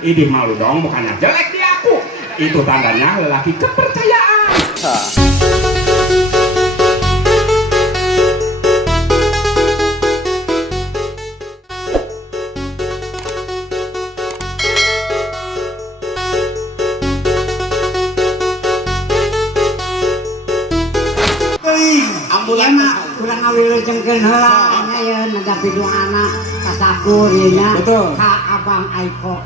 Idih malu dong, bukannya jelek di aku. Itu tandanya lelaki kepercayaan. Ambulan kurang awil jengkeun heula nya yeun negapi dua anak kasakur ieu nya. Betul. Ka Abang Aiko.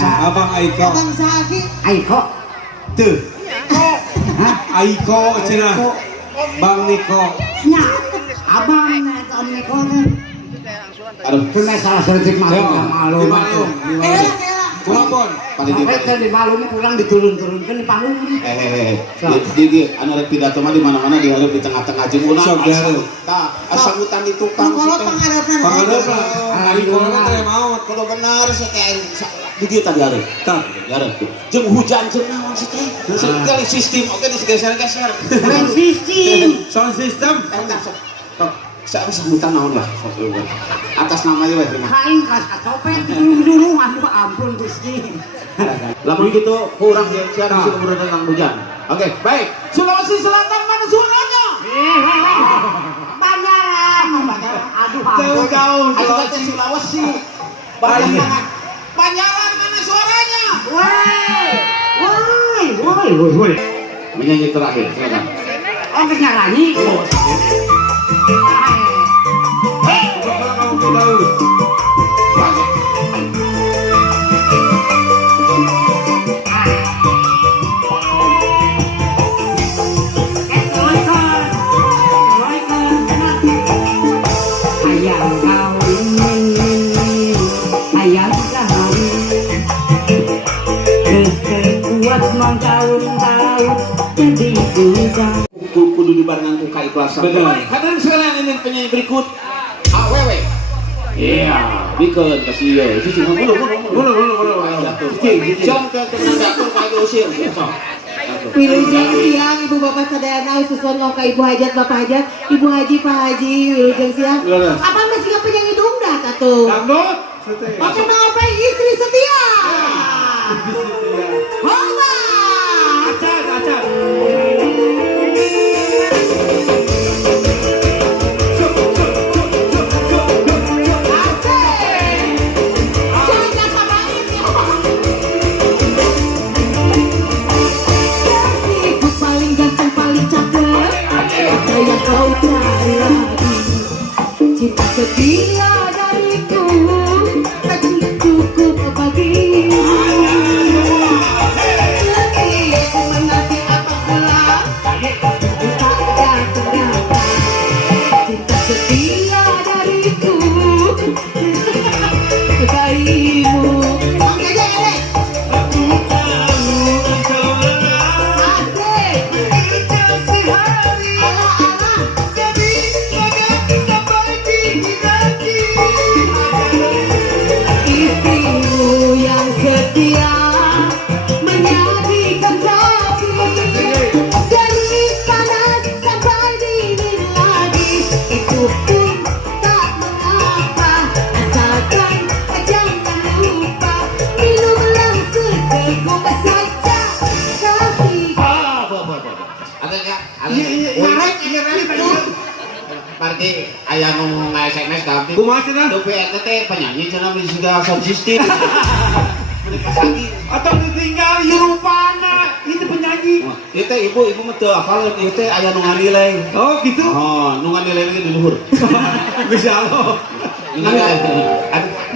Abang Aiko. Abang Safi. Aiko. Tuh. Aiko cenah. Bang Niko. Nya. Abang Om Niko nih. Aduh, Tuna salah seretik malu malu. Kulapon. Sampai teh di balung kurang diturun-turunkeun di panggung. Di anu rek pidato mah di mana-mana dihareup di tengah-tengah jeung urang. Sok dihareup. Tah, asabutan di tukang. Kolot pangarepan. Pangarepan. Aiko mah teh maot. Kalau benar sih teh di dieu tadi hareup. Tah, Hareup. Jeung hujan jeung naon sih teh. Sekali sistem oke digeser-geser. Keren sistem. sound system. Saya sebutan naon lah. Atas nama ieu we. Kain kas copet dulu ampun Gusti. Lamun gitu kurang ya siapa sih kemudian tentang hujan. Oke, baik. Sulawesi Selatan mana suaranya? Banyaran. Aduh, Jauh-jauh Sulawesi. Sulawesi. Banyaran. Banyaran mana suaranya? Woi. Menyanyi terakhir, silakan. Oh, nyanyi. Ayam kawin kuat mangkawin jadi gudang Kudu dibarengan ku keikhlasan. Betul. Baik, hadir sekarang ini penyanyi berikut. Awewe. Iya, bikin kasih ya. Itu cuma mulu. Contoh jatuh kayak usir. Wilujeng siang Ibu Bapak Sadayana susun ka Ibu Hajat Bapak Hajat Ibu Haji Pak Haji Wilujeng siang. Apa masih nggak penyanyi dongda tuh? Dangdut. Oke apa istri setia? Hola. Acak. Paling ganteng paling cakep ada yang kau cari lagi cinta setia dariku tak cukup bagimu lebih menanti apabila tak datang cinta setia dariku darimu. Oke deh. Istrimu yang setia menjadi kembali dari panas sampai dingin lagi itu pun tak mengapa asalkan jangan lupa minumlah seteguk saja tapi Ada enggak? Berarti aya nu SMS tapi Kumaha cenah? Dupi eta teh penyanyi cenah juga sound system. Mereka lagi. Atau ditinggal Yurupana. Itu penyanyi. Ieu teh ibu mah teu hafal ieu teh aya nu nganilai. Oh, gitu. Oh, nu nganilai lagi di luhur. Bisa lo.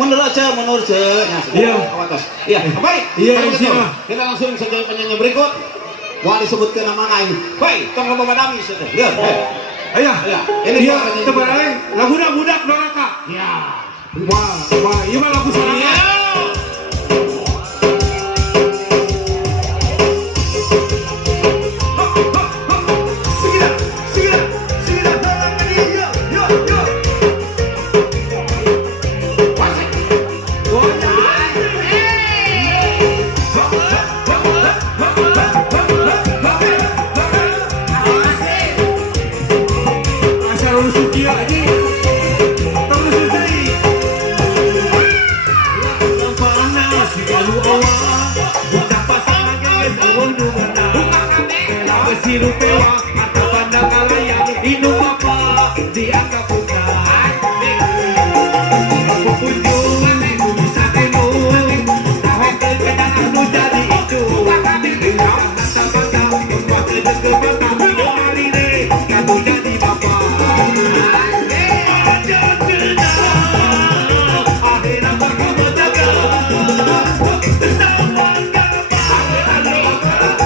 Menurut ce. Iya. Awatas. Iya, baik. Iya, Kalau gitu, siapa? kita langsung saja penyanyi berikut. Wah disebutkan nama aing. Baik, tong loba madami teh. Lihat. Ayah. Ini Iya, penyanyi tebarang lagunya budak doraka. Ya. Wah, iya mah lagu sarang. Segini. Suki lagi. Terus selesai. Yang panas di kalu awal. Bukan pasangan guys, awal mana. Kenapa si rupewa mata pandang kalayang minum apa dianggap bukan. Kunjungan itu bisa demo. Tahu terkadang anu jadi itu. Dengan kata bangga, membuat rezeki mata. Hari ini kamu jadi bapa. Ada kena, akhirnya bakal menjaga. Sama gapa,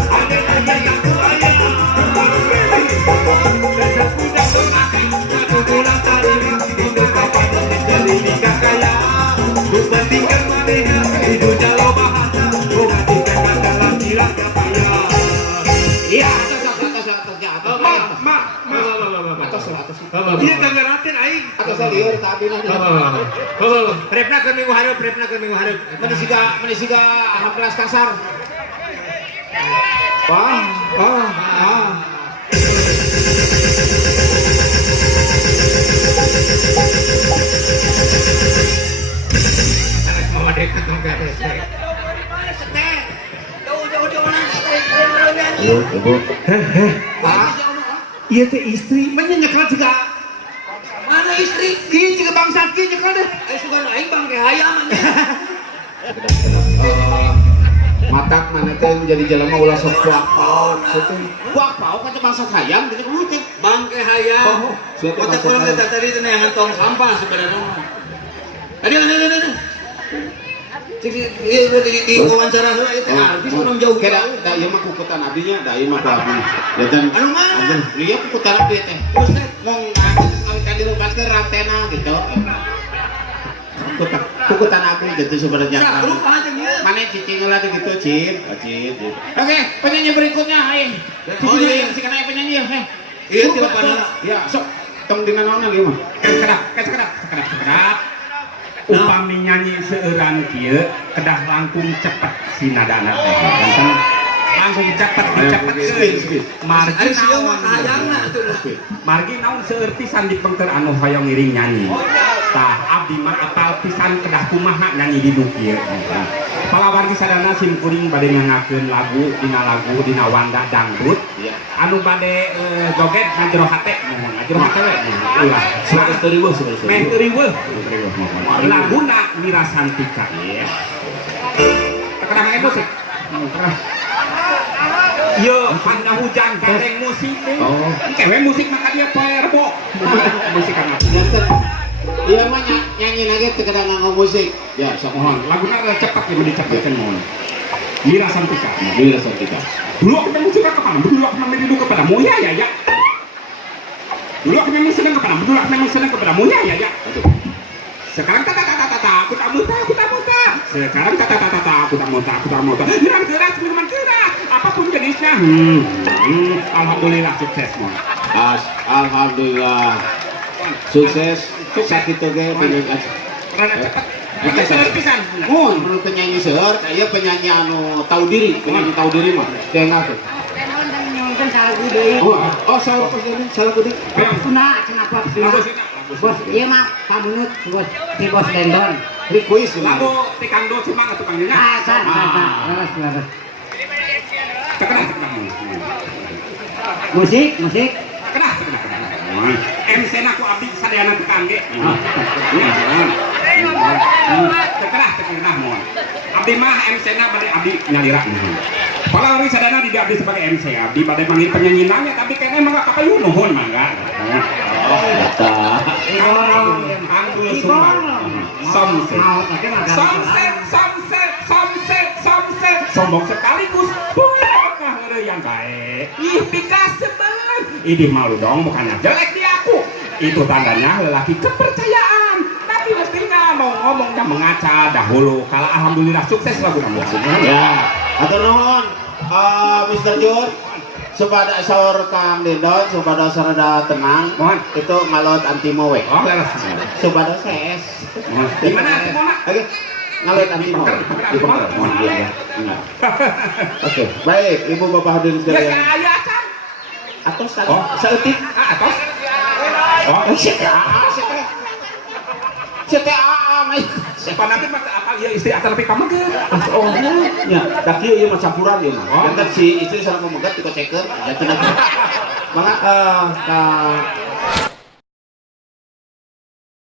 ada aku ayah. Saya punya pemakai, satu bulan tadi untuk apa jadi nikah kaya. Kepentingan mereka hidupnya lo bahasa, bukan tinggal dalam jiran kaya. Iya, iya kagak raten aing. Atau saya liur tadi nanti. Prepna ke minggu hareup. Menisiga 16 kasar. Wah. Mau dekat mau beres. Ibu. Iya teh istri, menyekal juga. Mana istri? Kieu juga bangsat kieu nyekal deh. Sugan aing bang kayak hayam nya. Matak mana teh jadi jelema ulah sok kuak pau. Kuak pau kan bangsa hayam jadi kudu teh. Bang kayak hayam. Otak orang kita tadi itu yang tong sampah sebenarnya. Ada. Di wawancara heula itu habis orang jauh. Keda da ieu mah kukutan abdinya, da ieu mah ku abdi. Ya dan Anu mana? Ieu kukutan abdi teh. Terus teh mong ngalikan di rumah ke rantena gitu. Kukutan abdi gitu sebenarnya. Nah, berupa aja nya. Mana cicing lah gitu, Cip. Oke, penyanyi berikutnya aing. Cicing yang si kana penyanyi ya. Iya tidak pada. Ya, sok tong dina naonna ieu mah. Sekedap upami nyanyi seueuran kieu kedah langkung cepet si nadana teh kan langsung cepet Speed. margi Sieu mah naon hayangna atuh. margi naon seueur pisan di pengker anu hoyong ngiring nyanyi tah abdi mah apal pisan kedah kumaha nyanyi di kieu palawargi sadana sim kuring bade nyangakeun lagu dina wanda dangdut anu bade joget ngajero hate we ulah meh teu riweuh laguna Mira Santika kadang musik yo panda hujan gareng musik kewe musik maka dia poe rebo musik kana Iya mah nyanyi lagi teu kada nganggo musik. Ya, sok mohon laguna cepet yang dicepetkeun mohon Mira Santika dulu aku memang suka kepada dulu aku memang rindu kepada moya ya dulu aku memang senang kepada moya ya sekarang aku tak muntah sekarang aku tak muntah minuman keras apapun jenisnya alhamdulillah sukses mon alhamdulillah sukses sakit oge karena cepat kita seueur pisan mun menurut penyanyi seueur aya penyanyi anu tahu diri mah dengar tuh salah gede Tuna, kenapa tuna? Bos, iya mah pamunut bos, si bos Dendon. ini kuis lagu tikang do cuma tukang nyanyi Laras. kedah Musik. kedah MC na ku abdi sadayana tukang ge kedah mohon abdi mah MC na bade abdi nyalira kalau hari sadana tidak abdi sebagai MC abdi bade manggil penyanyi nanya tapi kayaknya mah kapayun nuhun mangga Angkul Sumbang Somset sombong sekaligus bukan yang baik ih pikas sebelan idih malu dong bukannya jelek di aku itu tandanya lelaki kepercayaan tapi mestinya mau ngomong dan mengaca dahulu kalau alhamdulillah sukses lagu kamu ya atur nuhun Mr. Jun supaya saur Kang Dendon supaya sarada tenang mohon itu ngalot antimo we leres supaya CS di mana Antimo oke ngalot antimo di Pengker mohon ya oke baik ibu bapak hadirin ya sekalian saya kan atos tadi saeutik atos oh CTA mah. Pananti mah apa ya istri atar tapi kamu ke? Oh nya, dak ieu mah campuran ieu mah. Eta si istri sareng pemegat dikocekeun, jatuh lagi. Mangga ka